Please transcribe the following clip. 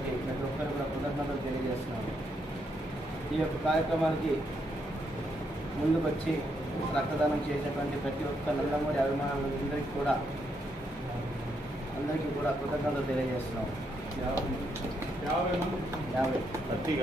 ఉన్నటువంటి ప్రతి ఒక్కరు కూడా కృతజ్ఞతలు తెలియజేస్తున్నాము. ఈ యొక్క కార్యక్రమానికి ముందుకొచ్చి రక్తదానం చేసినటువంటి ప్రతి ఒక్క నందమూరి అభిమానులందరికీ కూడా కృతజ్ఞతలు తెలియజేస్తున్నాము. 50 30